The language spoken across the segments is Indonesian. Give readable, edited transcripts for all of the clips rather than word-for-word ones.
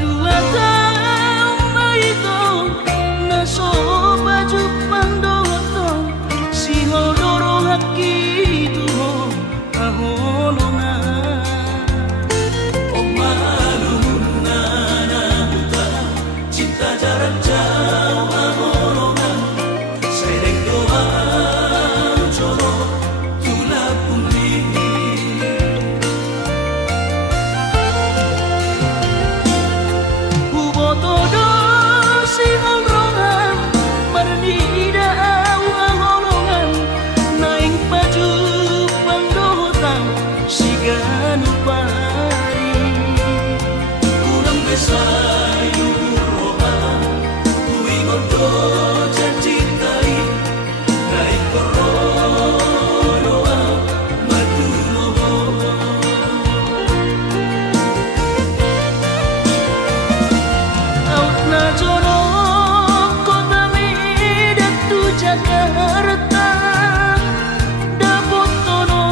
Madua tau maito naso baju pandoto si hodoro haki tuho ahonona omaluna nabuta cinta jarak jauh ahonona sereng doa joro tulap pundi todo si holrongan marnida awalongan naing baju pandotan si ganupari kurang besayu roha kuingon do jancintai naik koronoa maduloho na jono kota midatu Jakarta dapot tono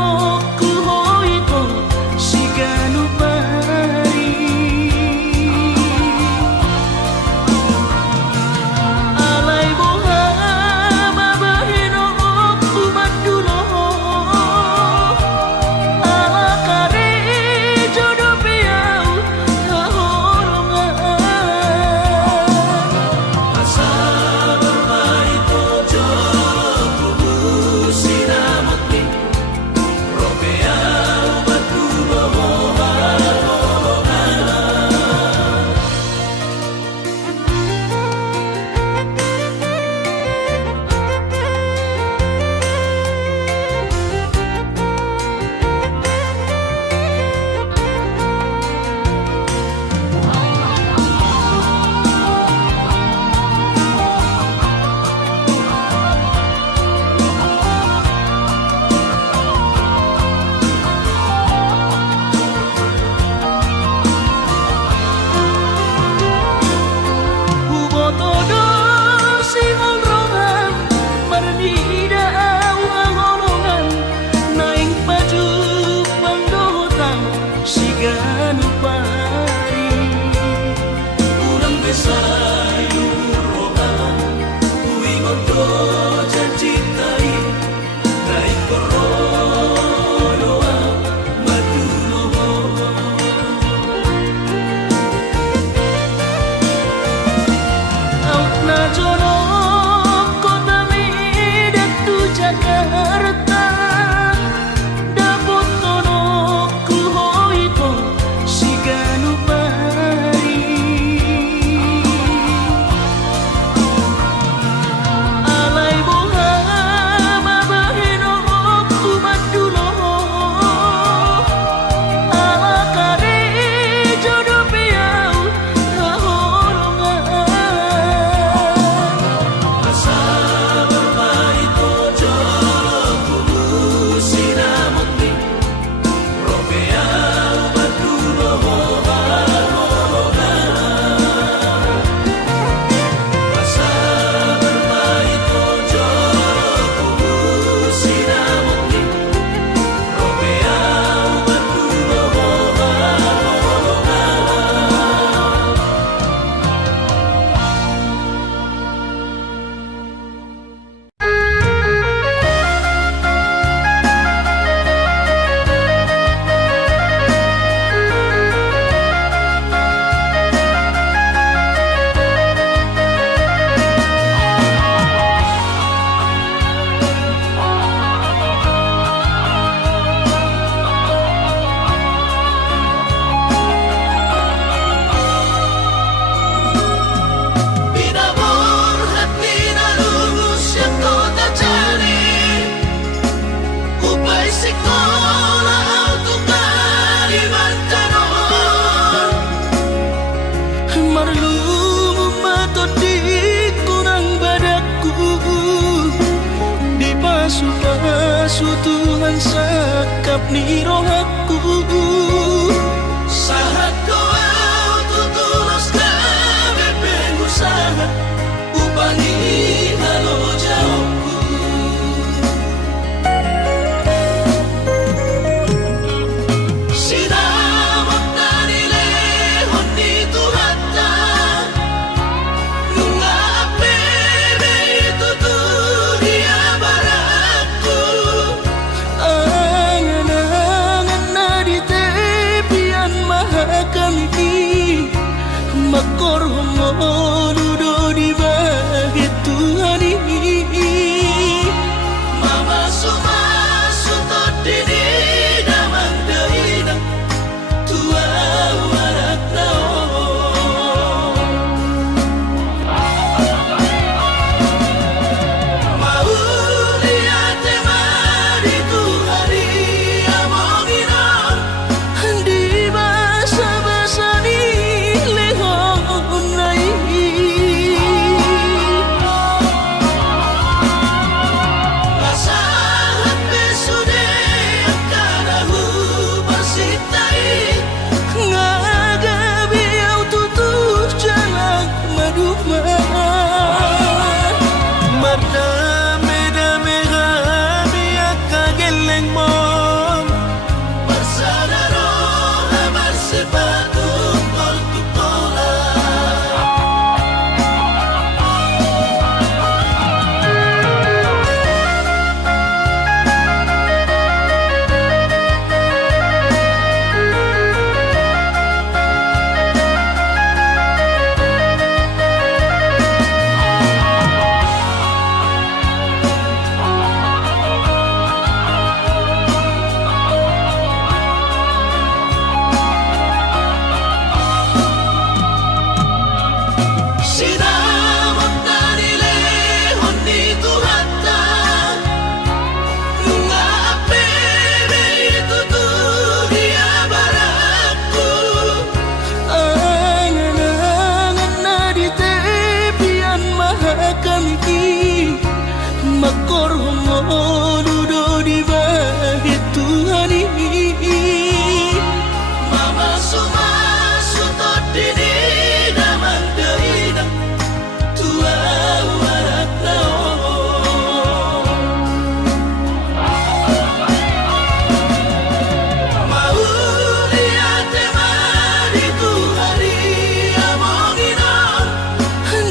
ku hoito si ganupari alay boha mabahino ku madulo ala kare jodoh piau kahorongan todo si holrongan marnida awalongan naing baju pandotan si ganupari kurang besayu roha kuingon do jancintai naik koronoa maduloho na jono kota midatu Jakarta dapot tono ku hoito si ganupari alay boha mabahino ku madulo ala kare jodoh piau kahorongan Pasu Tuhan sakap ni rohaku sahat kau tutulos kami pengusaha upangi halo jauhku sinamak dari lehon di Tuhan Makorhomo dudo di bahit Tuhani Mama suma sutot dini damang daina Tua warak nao Mau lihat mari Tuhani amongina Di basa-basa ni lehon nai Lasahan besude karahu bersitai Ngagabi au tutup jalan maduma Mardame-dame kami akageleng mom Bersadaro amar sepatu tol tutola Sinamot na nilehon ni Tuhata Nung aapebe itutulia barakku Angan-angan na di tepian mahakami Makorhomo dudo di bahit Tuhani Mama suma sutot dini damang daina Tua warak nao Mau lihat mari Tuhani amongina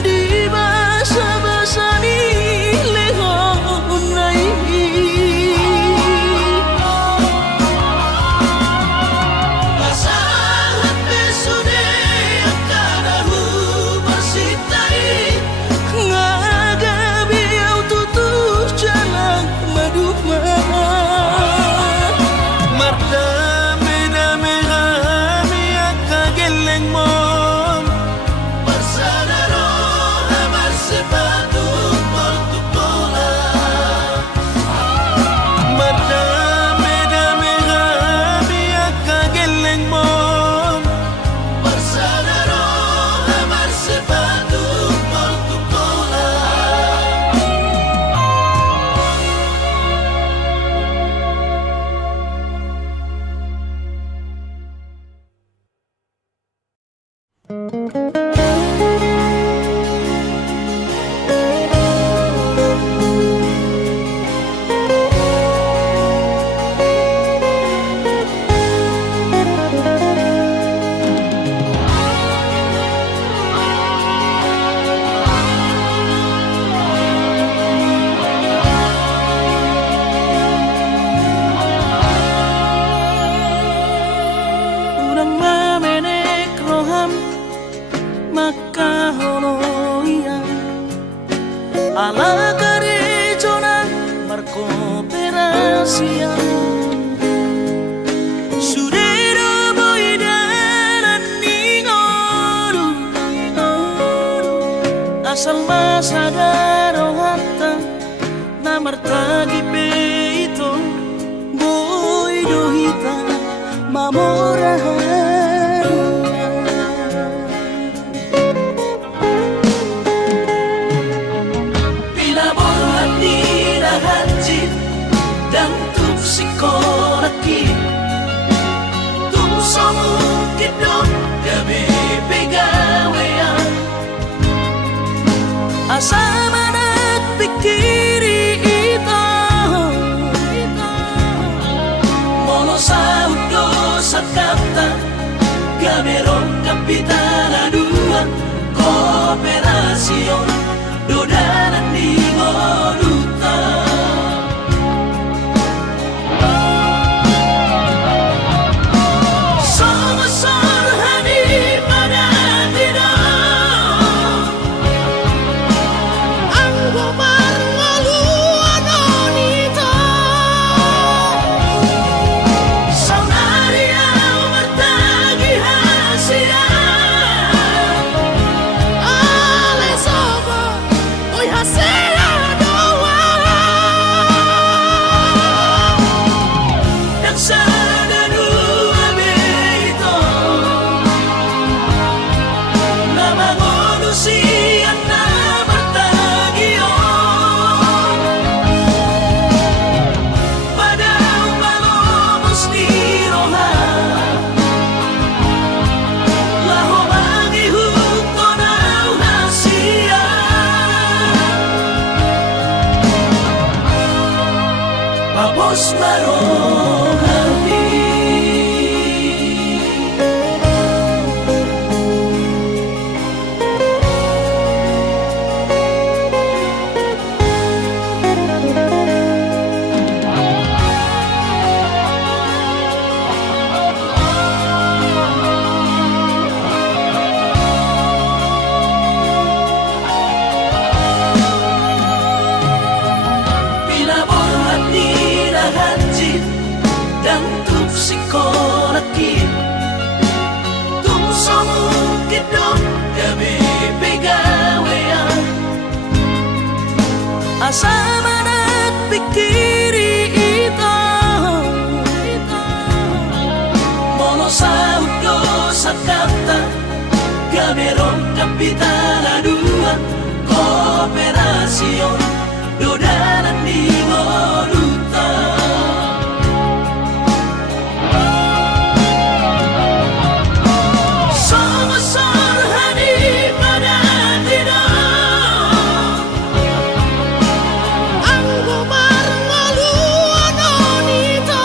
Di basa-basa ni lehon nai Lasahan besude karahu bersitai Ngagabi au tutup jalan maduma Mardame-dame kami akageleng mom Bersadaro amar sepatu tol tutola Mardame-dame kami akageleng mom Bersadaro amar sepatu tol tutola Urang mamenek roham makahonoian ala karejona markooperasian Sudero boidanan ningoru asal masadaro hatta namartagi peito boidohita mamorahan Pinaborhan ni nahanjit dan tuk sikoraki Tuk somong kidok gabi pegawean Asa manak pikiri ito Mono sa udo sa kata Gamerong kapitana dua Kooperasyon Dodanan di Moduta Sama-sama hani pada tidak meron kapitana dua kooperasyon dodanan di Moduta. Somasor hani pada tidak ang gumar ngaluan onito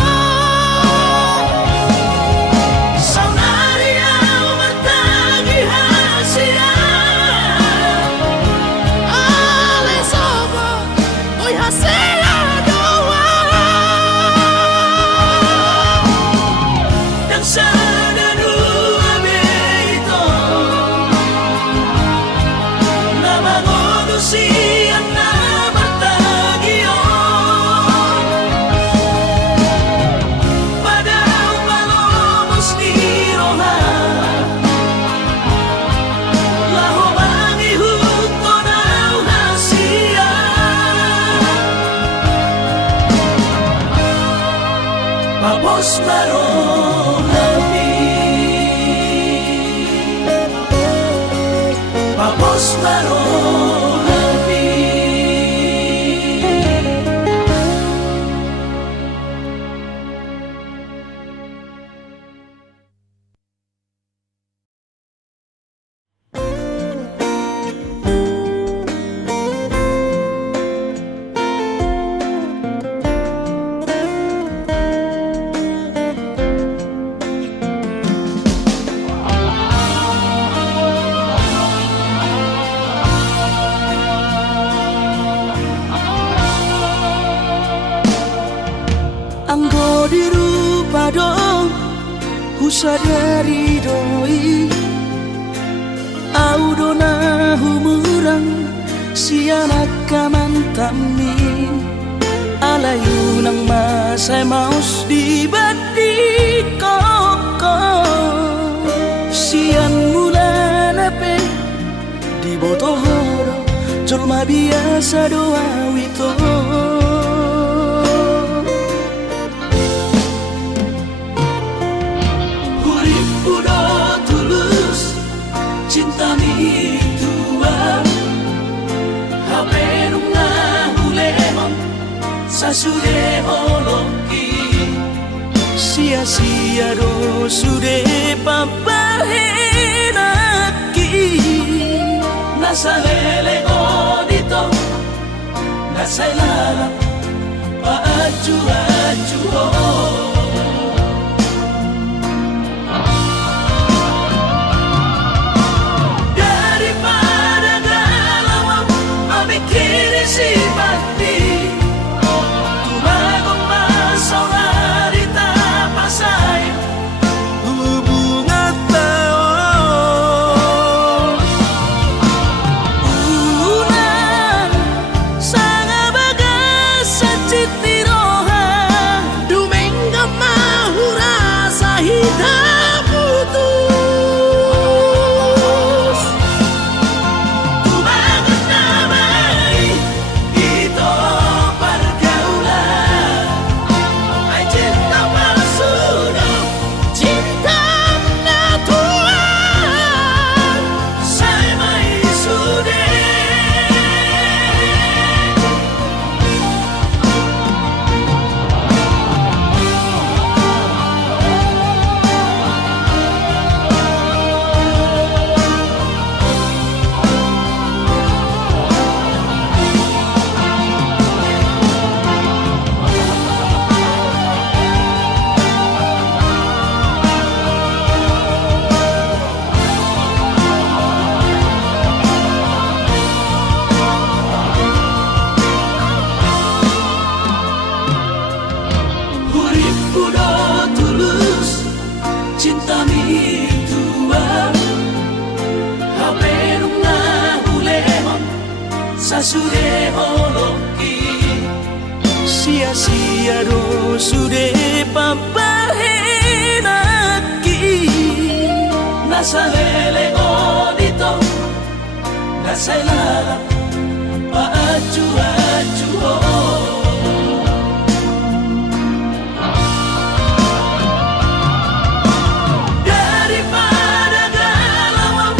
saunaria martagi hasia ale sobo oy hasia doa dan sana dua beito nama ngodusian na martagion padahal malomos ni roha laho mangihut ko na hasia papos marohabi papos marohabi. Anggo dirupa dong husadari doi audona humurang sianak kamantami alayu nang masay maus di bati koko sian mula nape di botohoro colma biasa doa wito cinta mi tua hapenung na hulemon sasude holoki sia-sia do sude papahenaki nasalele odito nasailala paaju-aju si mati tumagong masauri tapasay hubungan taon ulan sanga bagas sa citiroha dumengga mahura sa hitam putus tumagan namay ito pergaulan ay cinta palsu cinta natural saya may sude cinta mi tua hapenung na hulemon sasude holoki sia-sia do sude papahenaki nasalele odito nasailala paaju-aju daripada galau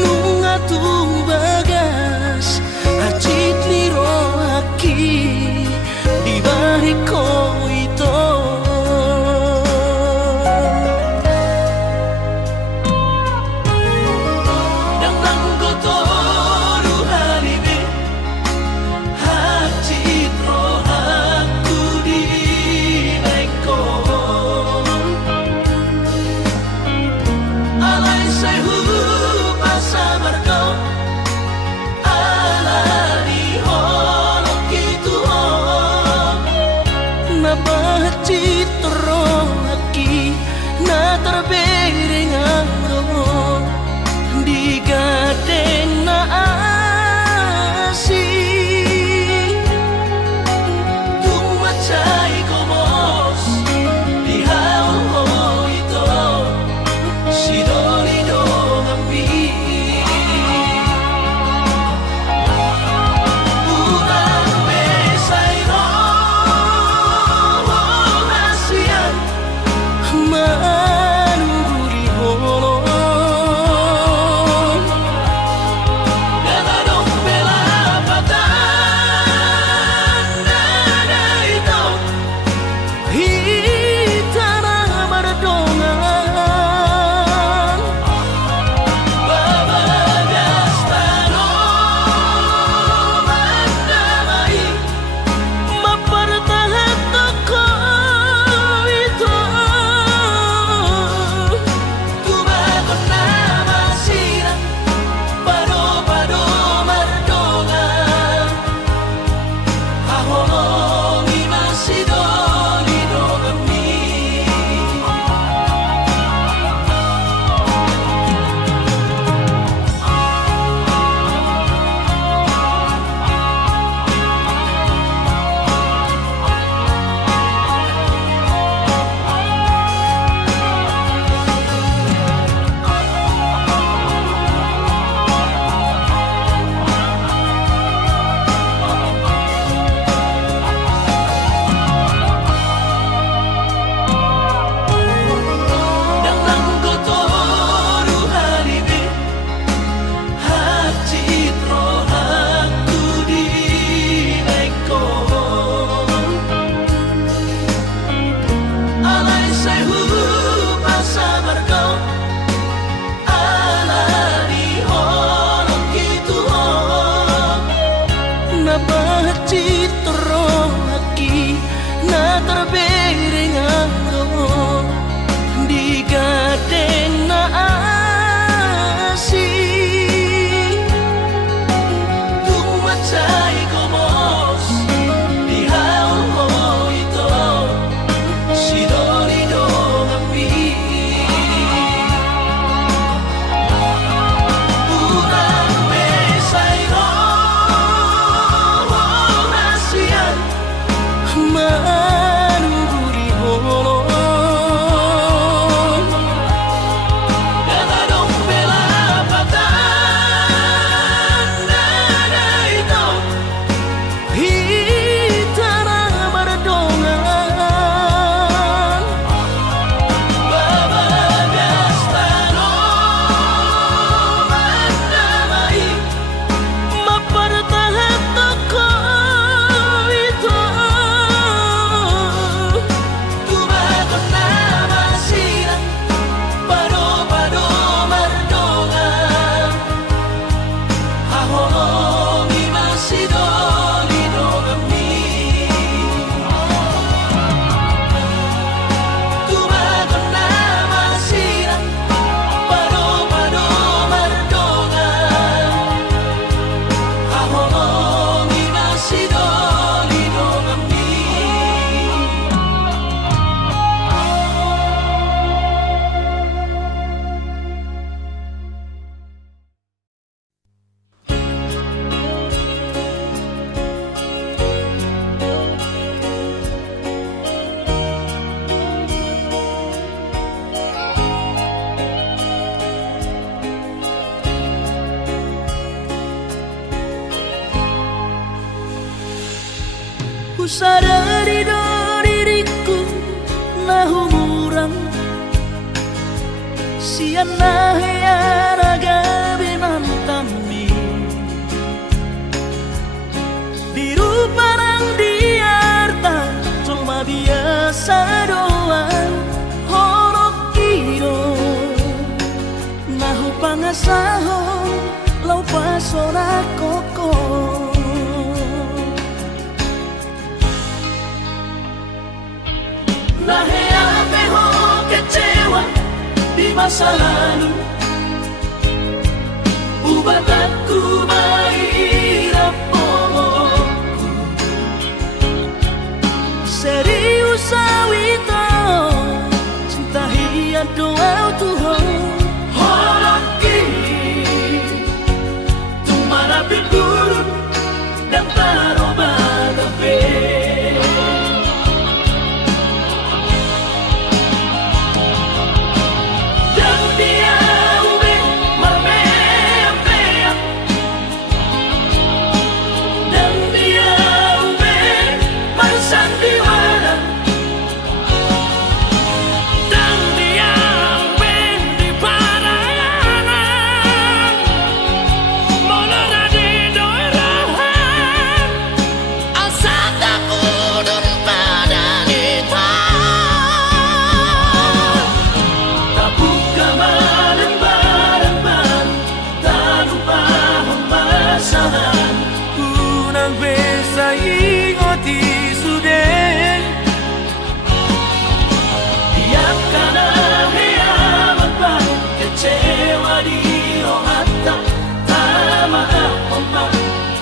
Nunga tung bagas acit niro haki di bariko itu yang nanggotoru halibe acit roh aku di bariko alai sehu pasabar kau alari holok itu na bahacit roh haki na terbereng anggo di gadeng na asih tung macai komos di hau itu si doli do ngambi urang besai roh hasian manuguri holo dana dong bela patan dana itu hitana mardongan babagas tano mandamai mapartahan toko itu tubagon nama sirang pado-pado mardongan hahongi masih doli dogami yang nanggotoru halibe hacit roh aku di bariko alai sehu pasabar kau alari holok itu na bahacit roh haki na terbereng anggo di gadeng na asih tung macai komos di hau itu si doli do ngambi urang besai roh hasian manuguri holo dana dong bela patan dana itu hitana mardongan babagas tano mandamai mapartahan toko itu tubagon nama sirang pado-pado mardongan hahongi masih doli dogami tubagon nama sirang pado-pado mardongan hahongi masih doli dogami ku sadari do diriku nah umurang Siana raga binantami biru parang diarta cuma biasa doang horok kiro nahu pangasahon lau pasora koko nahe ape ho kecewa di masa lalu ubat aku mahirap pomoku serius awito cinta hiat doa Tuhan horaki tumara piburut dan taroba gabe unang besa ingoti sude tiap kana hea mapan kecewa di rohata tama apa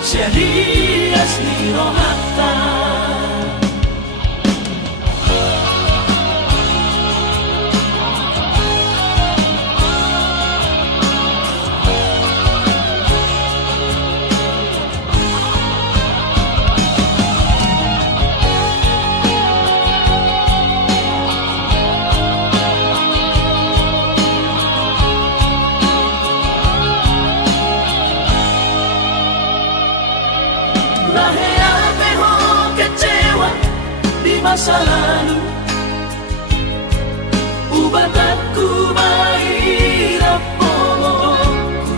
serius di rohata masa lalu ubat aku mahirap pomoku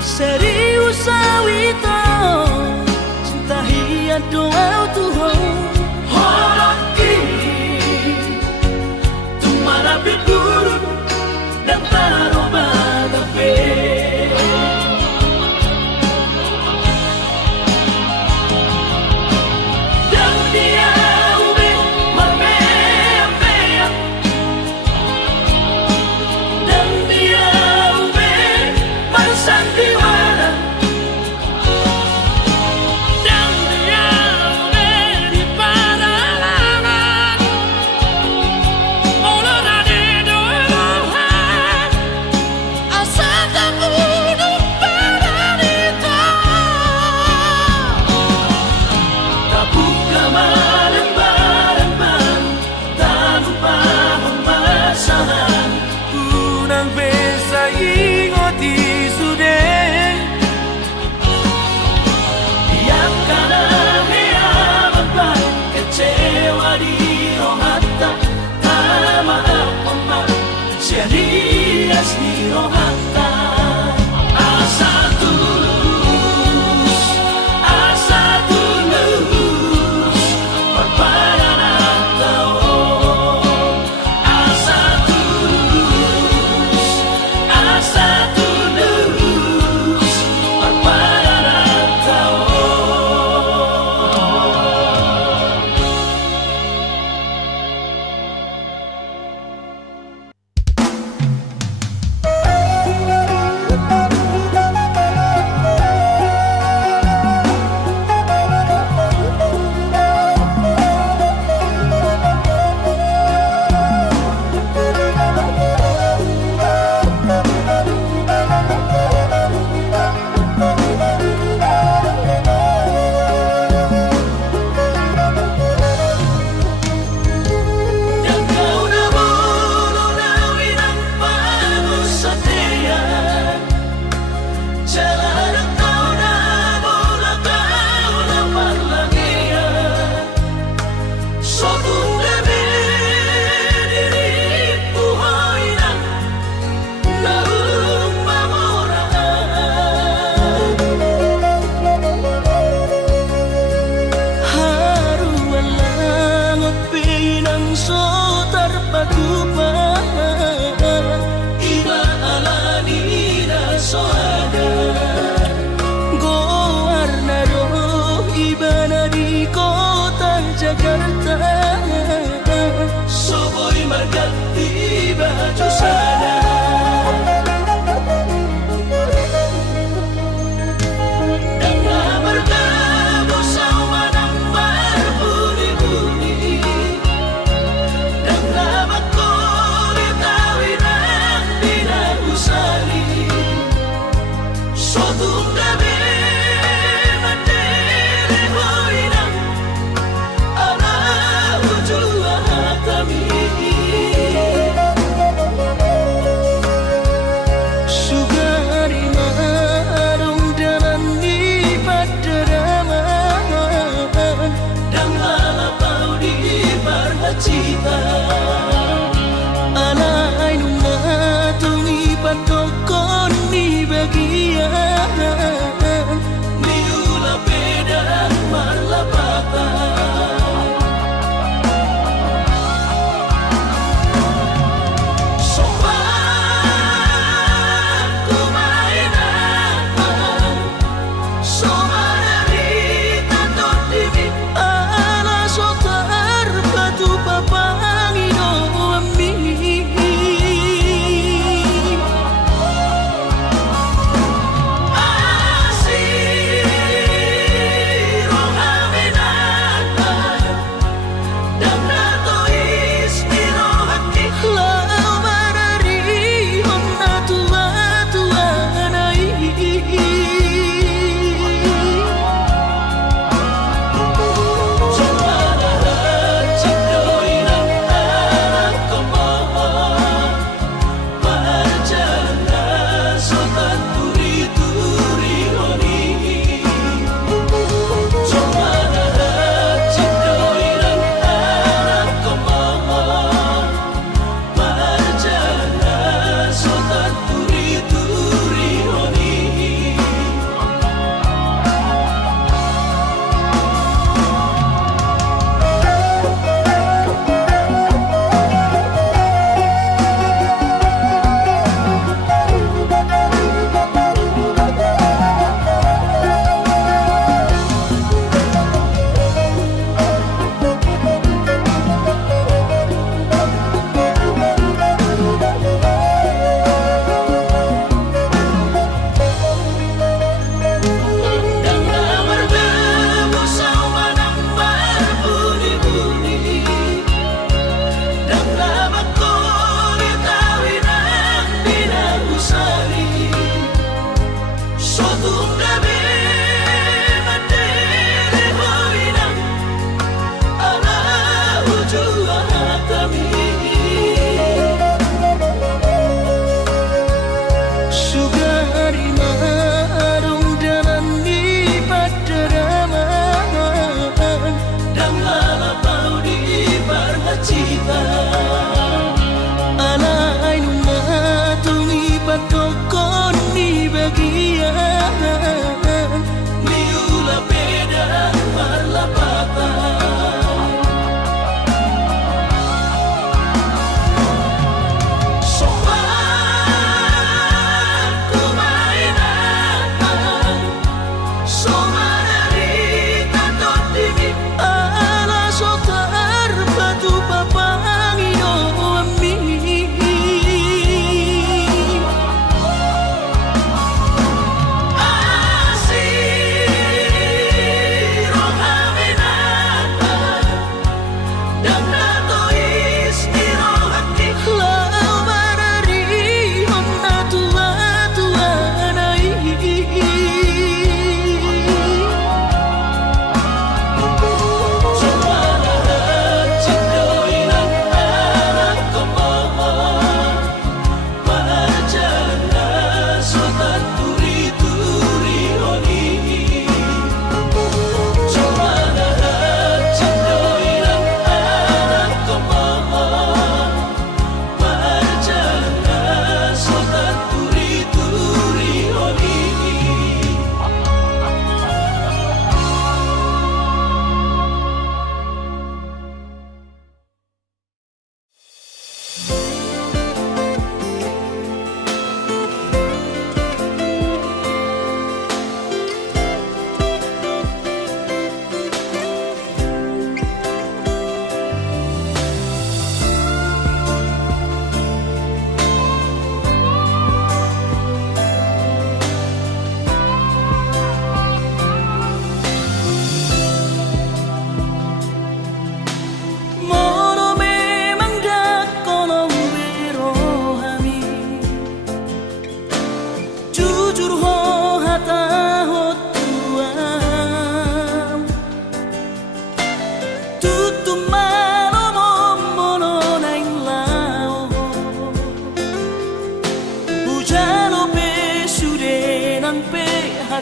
serius awito cinta hiat doa Tuhan horaki tumara piburut dan taroba gabe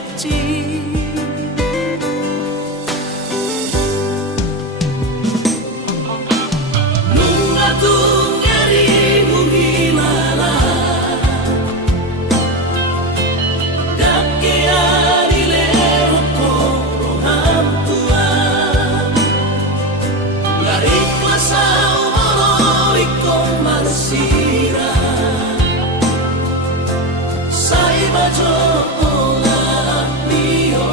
bakti. Nung atung nyari uhilala dakean ileho koro hamtua lariklas au molo ikong marsira sai bajo olah mio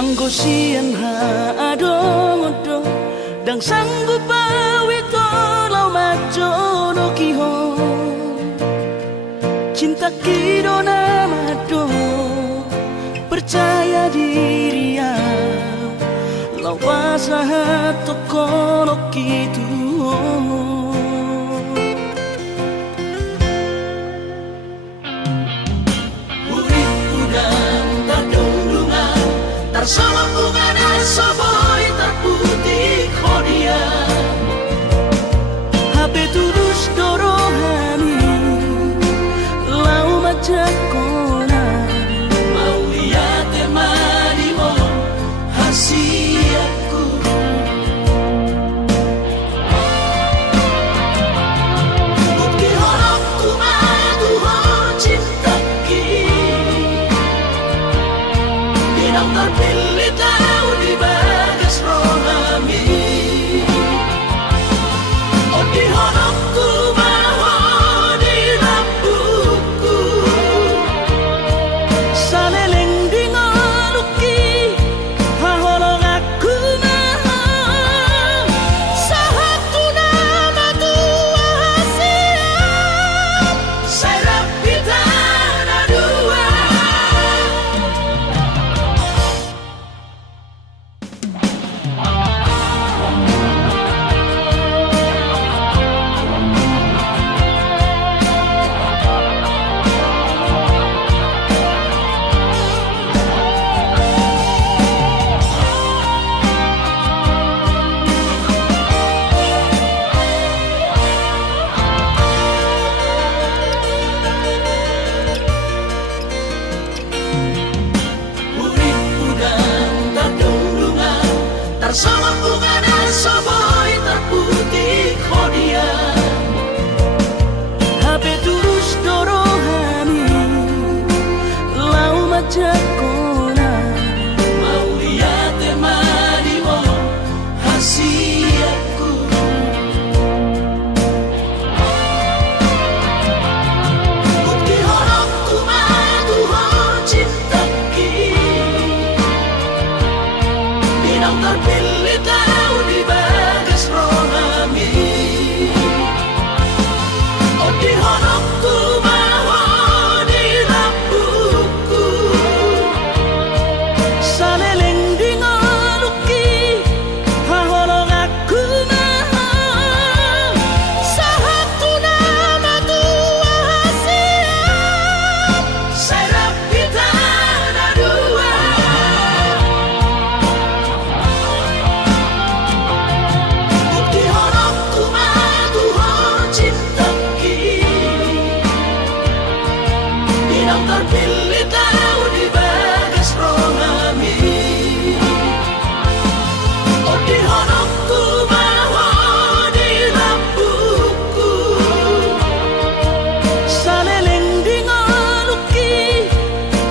anggo sian ha adong-odong dang sanggup awito lau majo no kihong cinta kidona mado percaya diri ya lau pasahat tokono kitu urip udang tadulungan tarsama pungana soboy terputih kodia HP tulus dorohani lau majak kona mau lihat emanimo hasiatku bukti horokku maduho cintaki dinang terpilih tahu di bagas rohami oh di horokku maho di lampuku saleleng di ngoluki haholong aku maho sahaku nama tua hasiat serap kita dua urip udang terdulungan tarsama pungana soboy terputih kodia HP terus dorohani lau majak kona mau lihat emanimo hasiatku bukti horokku maduho cintaki dinang terpilih tahu di bagas rohami oh di horokku maho di lampuku saleleng di ngoluki haholong aku maho sahaku nama tua hasiat serap kita dua bukti horokku maduho cintaki dinang terpilih tahu di bagas rohami oh di horokku maho di lampuku saleleng di ngoluki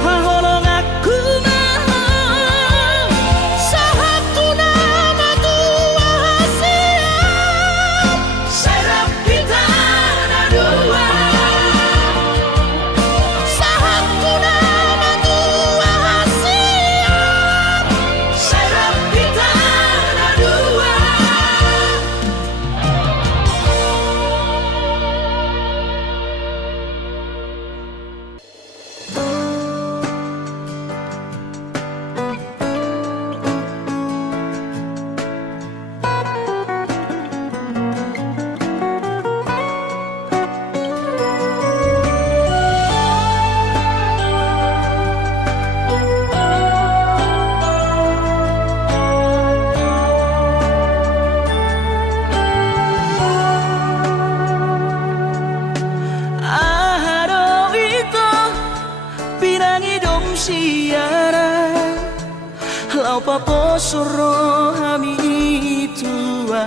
haholong aku maho sahaku nama tua hasiat serap kita dua sahaku nama tua hasiat serap kita dua aharo itu pinangi dom siara lau paposoro hami tua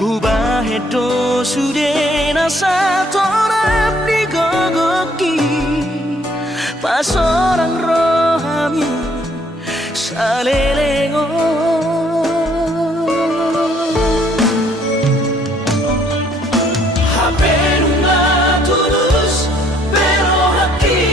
hubah hedo sude nasa torap di gogoki pas orang rohami salelengo HP nunga tulus pero haki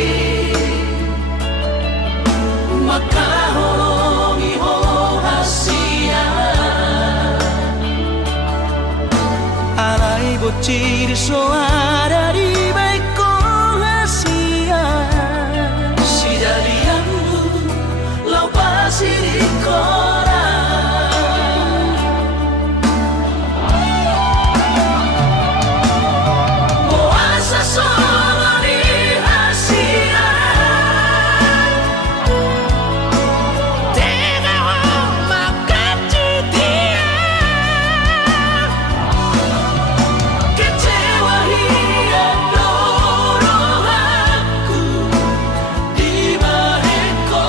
soarari baiko hasia Sidarianmu lau pasiri kora Moasa solo di hasia Tega makaci dia Kecewa hia dorohaku di maheko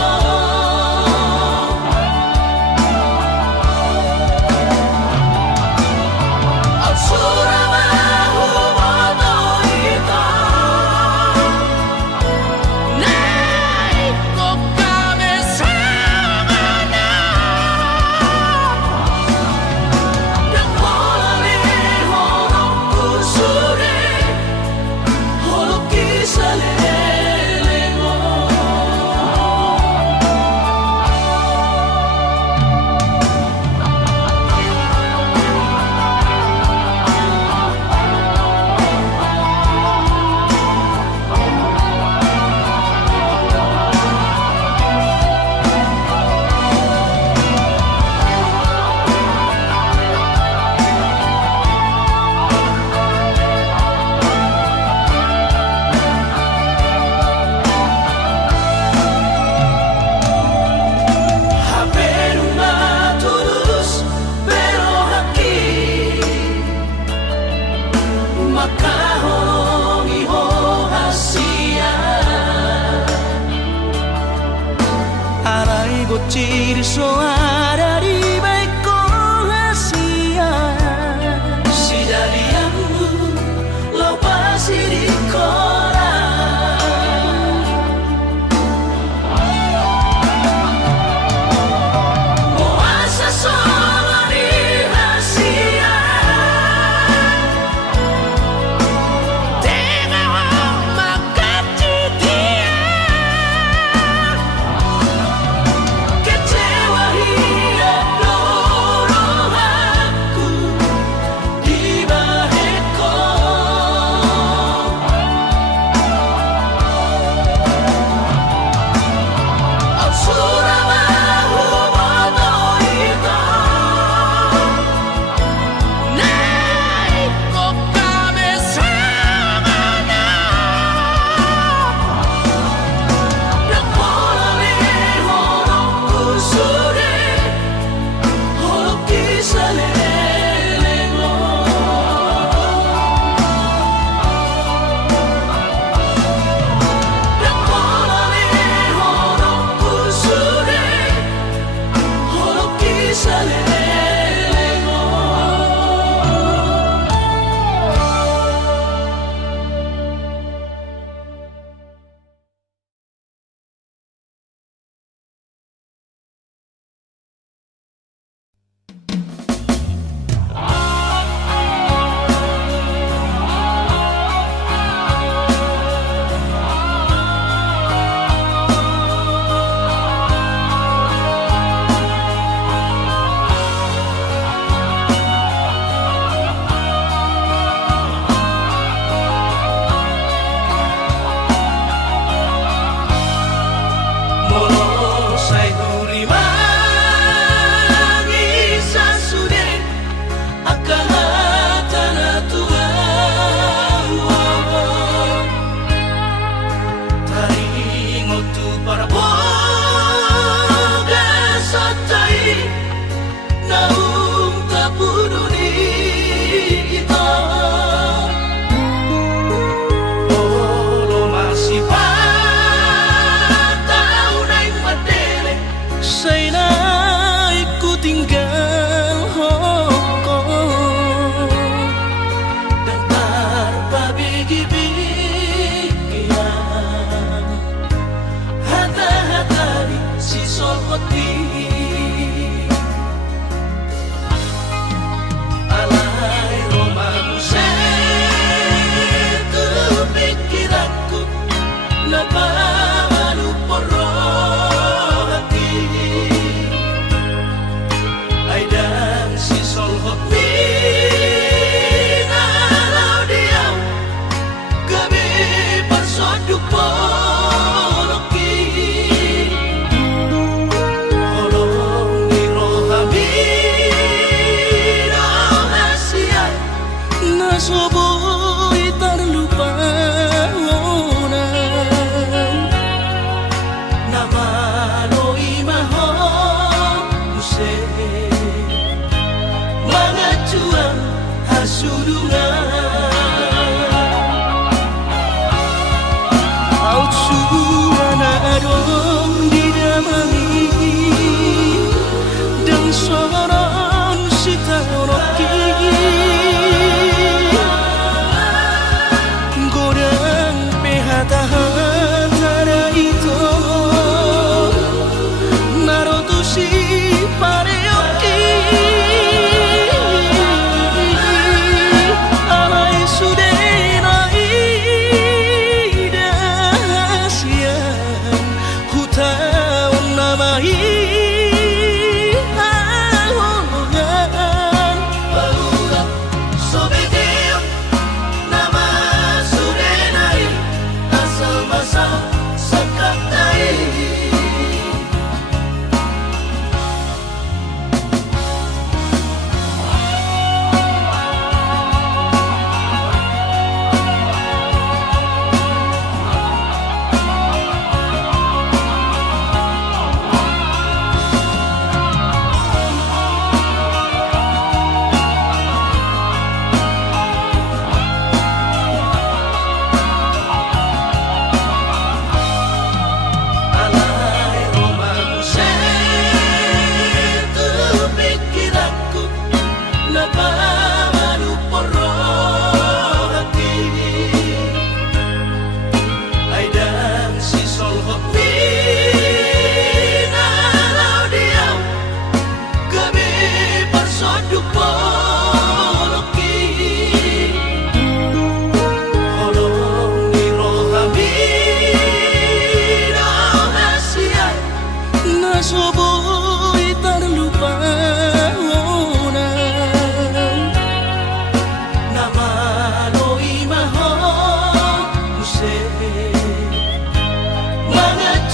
Atsura mahu moto ito Nai ko kame sama na Nakola ni horokku sure Holoki salelengo Haber una tulus pero haki Makahong iho hasia Aray bocir soarari baiko hasia Sidarianmu lau pasiri kora Moasa solo di hasia Tega makaci dia Kecewa hia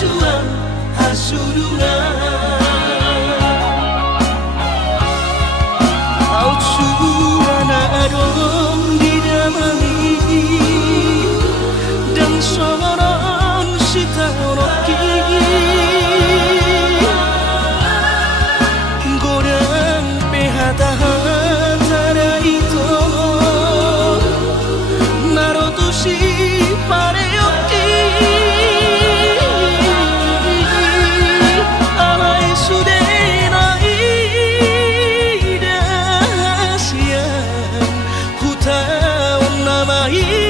hacuan hasurungan au curana adom di damani dan soron sitanoki godang pehata-hata itu narotushi pareoki alai sudenai dahasian hutaun namai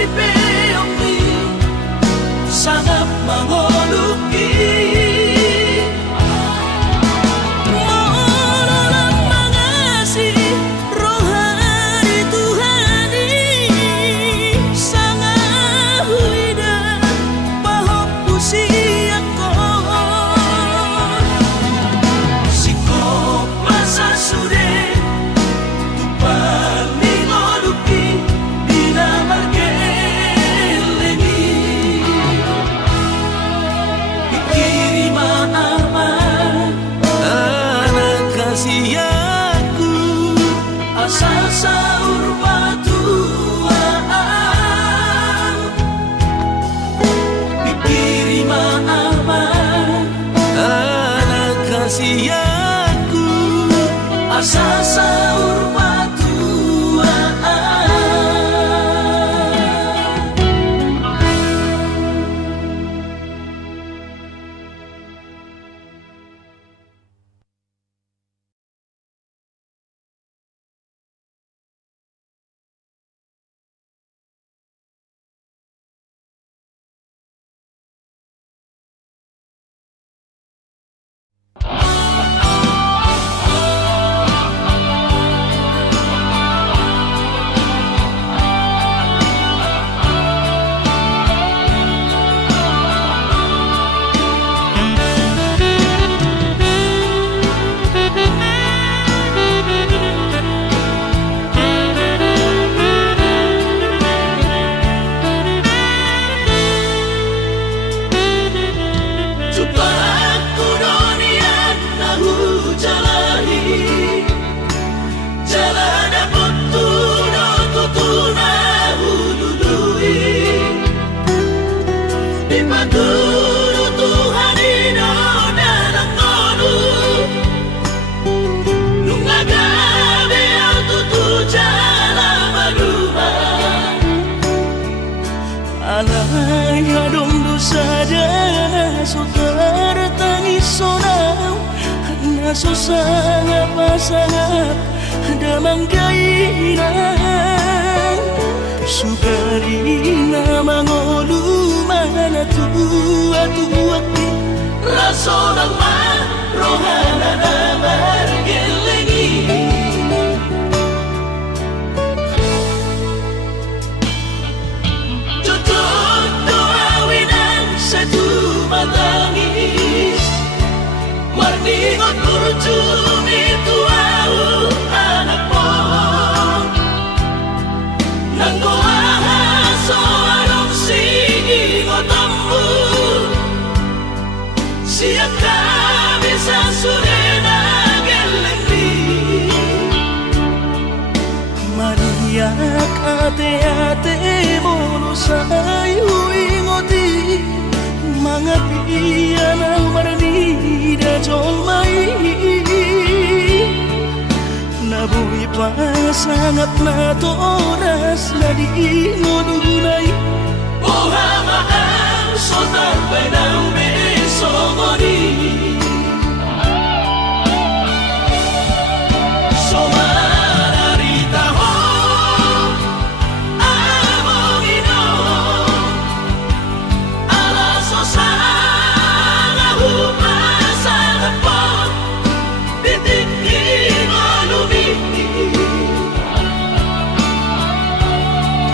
ripeong ni sangap mangoluki Maulang mangasi rohani Tuhani sangap huida bahop usiako sikop masa sude tupan mingoluki dinamargeleni ikirima aman anak kasihku asal saur batuaan ikirima aman anak kasihku asal saur batuaan Suparaku donian nahu jalahi jalan apotu no tutu nahu dudui Ipaturu Tuhan ino dalang ngolu Nungagabe au tutu jalan baduman Alay hadong dosa dana sotar tangis sonau na sosanga pasangap damang kainan sugarina mangolu mana tua-tuaki raso ng rohana na margelengi Tutuk doawinan sa tumatangis Marningot kurjumi tuau anak mo Nanggoahan so anong sige ngotammu Siap kami sa surena gelengdi Mariak ate-ate mo sa'yo ingoti Mga piyan ang maranida jomay Nabuhi pa sangat na toras na di ngununay Ohama ang sotar pa'y na umesongoni Somararita ho among ino Alaso sana humasan po Titik-tik lumiti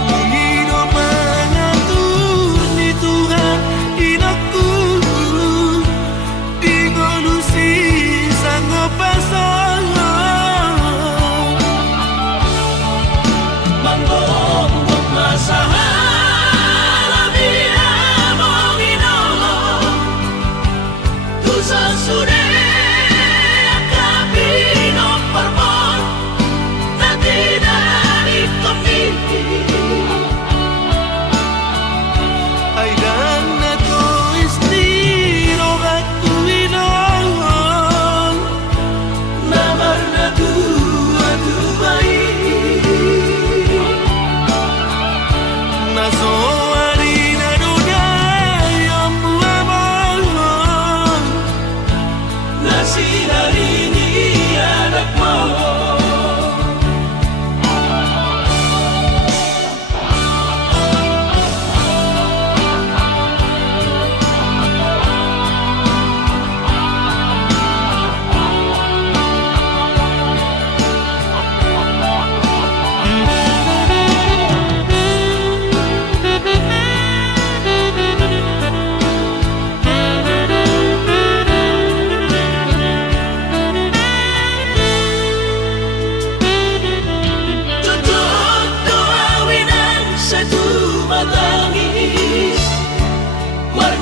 Panginoon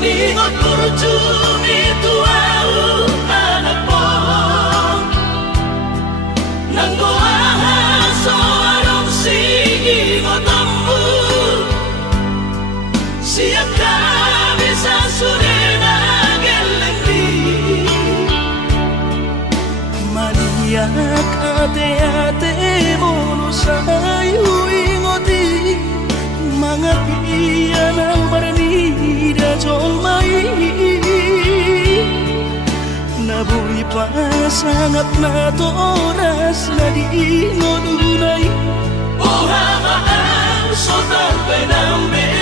Ningot kurjumi tuau anak po Nanggo ahaso arong sigi ngotambu Siap kami sa surena gelengdi Maniak ate-ate mono sayu ingoti Mga iyan ang baranida jong mai Nabuhi pa sangat na to oras na di ngununay Uha maang sotan pa namin